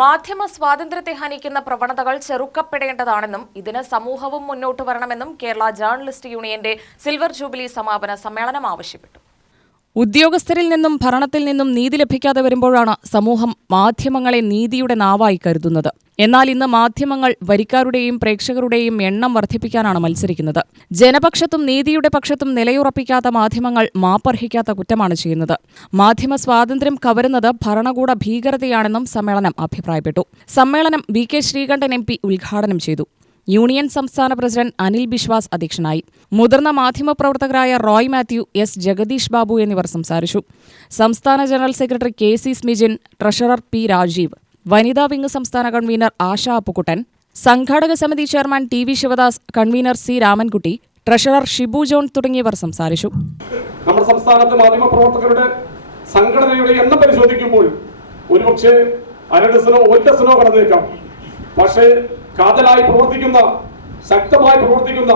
മാധ്യമ സ്വാതന്ത്ര്യത്തെ ഹനിക്കുന്ന പ്രവണതകൾ ചെറുക്കപ്പെടേണ്ടതാണെന്നും ഇതിന് സമൂഹവും മുന്നോട്ട് വരണമെന്നും കേരള ജേർണലിസ്റ്റ് യൂണിയന്റെ സിൽവർ ജൂബിലി സമാപന സമ്മേളനം ആവശ്യപ്പെട്ടു. ഉദ്യോഗസ്ഥരിൽ നിന്നും ഭരണത്തിൽ നിന്നും നീതി ലഭിക്കാതെ വരുമ്പോഴാണ് സമൂഹം മാധ്യമങ്ങളെ നീതിയുടെ നാവായി കരുതുന്നത്. എന്നാൽ ഇന്ന് മാധ്യമങ്ങൾ വരിക്കാരുടെയും പ്രേക്ഷകരുടെയും എണ്ണം വർദ്ധിപ്പിക്കാനാണ് മത്സരിക്കുന്നത്. ജനപക്ഷത്തും നീതിയുടെ പക്ഷത്തും നിലയുറപ്പിക്കാത്ത മാധ്യമങ്ങൾ മാപ്പർഹിക്കാത്ത കുറ്റമാണ് ചെയ്യുന്നത്. മാധ്യമ സ്വാതന്ത്ര്യം കവരുന്നത് ഭരണകൂട ഭീകരതയാണെന്നും സമ്മേളനം അഭിപ്രായപ്പെട്ടു. സമ്മേളനം വി.കെ. ശ്രീകണ്ഠൻ എം.പി. ഉദ്ഘാടനം ചെയ്തു. യൂണിയൻ സംസ്ഥാന പ്രസിഡന്റ് അനിൽ ബിശ്വാസ് അധ്യക്ഷനായി. മുതിർന്ന മാധ്യമപ്രവർത്തകരായ റോയ് മാത്യു, എസ് ജഗദീഷ് ബാബു എന്നിവർ സംസാരിച്ചു. സംസ്ഥാന general secretary KC. Smijin, treasurer P. Rajeev, വനിതാ വിംഗ് സംസ്ഥാന കൺവീനർ ആശ അപ്പുക്കുട്ടൻ, സംഘാടക സമിതി chairman TV. Sivadas, convener C. Ramankutty, treasurer Shibu John തുടങ്ങിയവർ സംസാരിച്ചു. നമ്മുടെ സംസ്ഥാനത്തെ മാധ്യമപ്രവർത്തകരുടെ സംഘടനയുടെ എണ്ണം പരിശോധിക്കുമ്പോൾ ഒരുപക്ഷെ അരഡസനോ ഒരു ഡസനോ കടന്നേക്കാം. പക്ഷേ കാതലായി പ്രവർത്തിക്കുന്ന, ശക്തമായി പ്രവർത്തിക്കുന്ന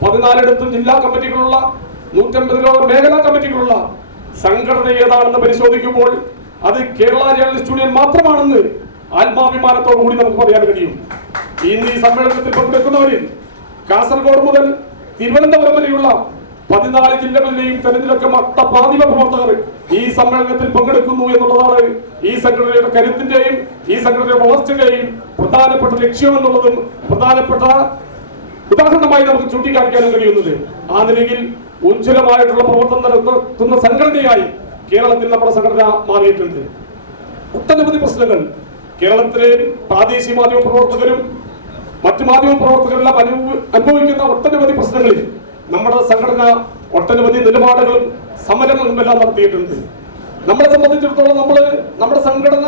14 ജില്ലാ കമ്മിറ്റികളുള്ള 150 മേഖലാ കമ്മിറ്റികളുള്ള സംഘടന ഏതാണെന്ന് പരിശോധിക്കുമ്പോൾ അത് കേരള ജേർണലിസ്റ്റ് യൂണിയൻ മാത്രമാണെന്ന് ആത്മാഭിമാനത്തോടു കൂടി നമുക്ക് പറയാൻ കഴിയും. ഇന്ന് ഈ സമ്മേളനത്തിൽ പങ്കെടുക്കുന്നവരിൽ കാസർഗോഡ് മുതൽ തിരുവനന്തപുരം വരെയുള്ള 14 ജില്ലകളിലെയും തെരഞ്ഞെടുക്ക മാധ്യമ പ്രവർത്തകർ ഈ സമ്മേളനത്തിൽ പങ്കെടുക്കുന്നു എന്നുള്ളതാണ് ഈ സംഘടനയുടെ കരുത്തിന്റെയും ഈ സംഘടനയുടെ വളർച്ചയുടെയും പ്രധാനപ്പെട്ട ലക്ഷ്യമെന്നുള്ളതും പ്രധാനപ്പെട്ട ഉദാഹരണമായി നമുക്ക് ചൂണ്ടിക്കാണിക്കാനും കഴിയുന്നത്. ആ നിലയിൽ ഉജ്ജ്വലമായിട്ടുള്ള പ്രവർത്തനം നടത്തുന്ന സംഘടനയായി കേരളത്തിൽ നമ്മുടെ സംഘടന മാറിയിട്ടുണ്ട്. ഒട്ടനവധി പ്രശ്നങ്ങൾ കേരളത്തിലെ പ്രാദേശിക മാധ്യമ പ്രവർത്തകരും മറ്റു മാധ്യമ പ്രവർത്തകരെല്ലാം അനുഭവിക്കുന്ന ഒട്ടനവധി പ്രശ്നങ്ങളിൽ നമ്മുടെ സംഘടന ഒട്ടനവധി നിലപാടുകളും സമരങ്ങളും എല്ലാം നടത്തിയിട്ടുണ്ട്. നമ്മളെ സംബന്ധിച്ചിടത്തോളം നമ്മുടെ സംഘടന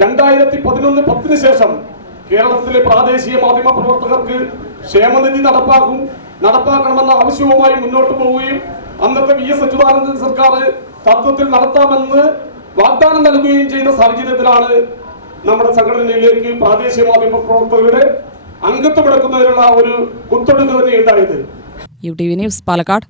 2011-10 ശേഷം കേരളത്തിലെ പ്രാദേശിക മാധ്യമ പ്രവർത്തകർക്ക് ക്ഷേമനിധി നടപ്പാക്കണമെന്ന ആവശ്യവുമായി മുന്നോട്ട് പോവുകയും അന്നത്തെ വി.എസ്. അച്യുതാനന്ദൻ സർക്കാർ തത്വത്തിൽ നടത്താമെന്ന് വാഗ്ദാനം നൽകുകയും ചെയ്ത സാഹചര്യത്തിലാണ് നമ്മുടെ സംഘടനയിലേക്ക് പ്രാദേശിക മാധ്യമ പ്രവർത്തകരുടെ അംഗത്വം എടുക്കുന്നതിനുള്ള ഒരു കുത്തൊഴുക്ക് തന്നെ ഉണ്ടായത്. UTV news, Palakkad.